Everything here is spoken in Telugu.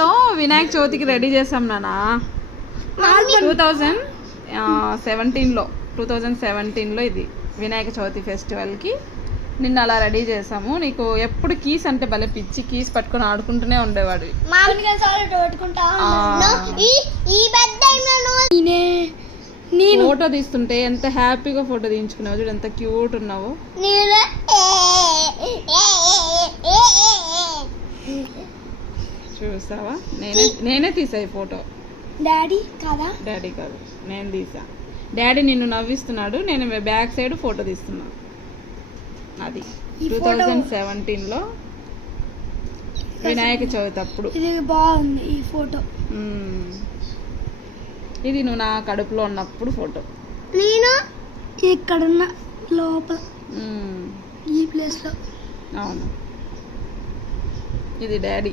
ఫోటో వినాయక చవితికి రెడీ చేసాం నాన్న 2017లో ఇది వినాయక చవితి ఫెస్టివల్కి నిన్న అలా రెడీ చేసాము. నీకు ఎప్పుడు కీస్ అంటే భలే పిచ్చి, కీస్ పట్టుకొని ఆడుకుంటూనే ఉండేవాడు. ఫోటో తీస్తుంటే ఎంత హ్యాపీగా ఫోటో తీయించుకున్నావు చూడు, ఎంత క్యూట్ ఉన్నావు. చూసావా, నేనే తీసా ఈ ఫోటో. డాడీ కాదు, నేను తీసా. డాడీ నిన్ను నవ్విస్తున్నాడు, నేను బ్యాక్ సైడ్ ఫోటో తీస్తున్నా. అది 2017లో వినాయక చవితి అప్పుడు. ఇది బాగుంది ఈ ఫోటో. ఇది నువ్వు నా కడుపులో ఉన్నప్పుడు ఫోటో. నేను ఇక్కడున్న లోపల ఈ ప్లేస్లో. అవును, ఇది డాడీ.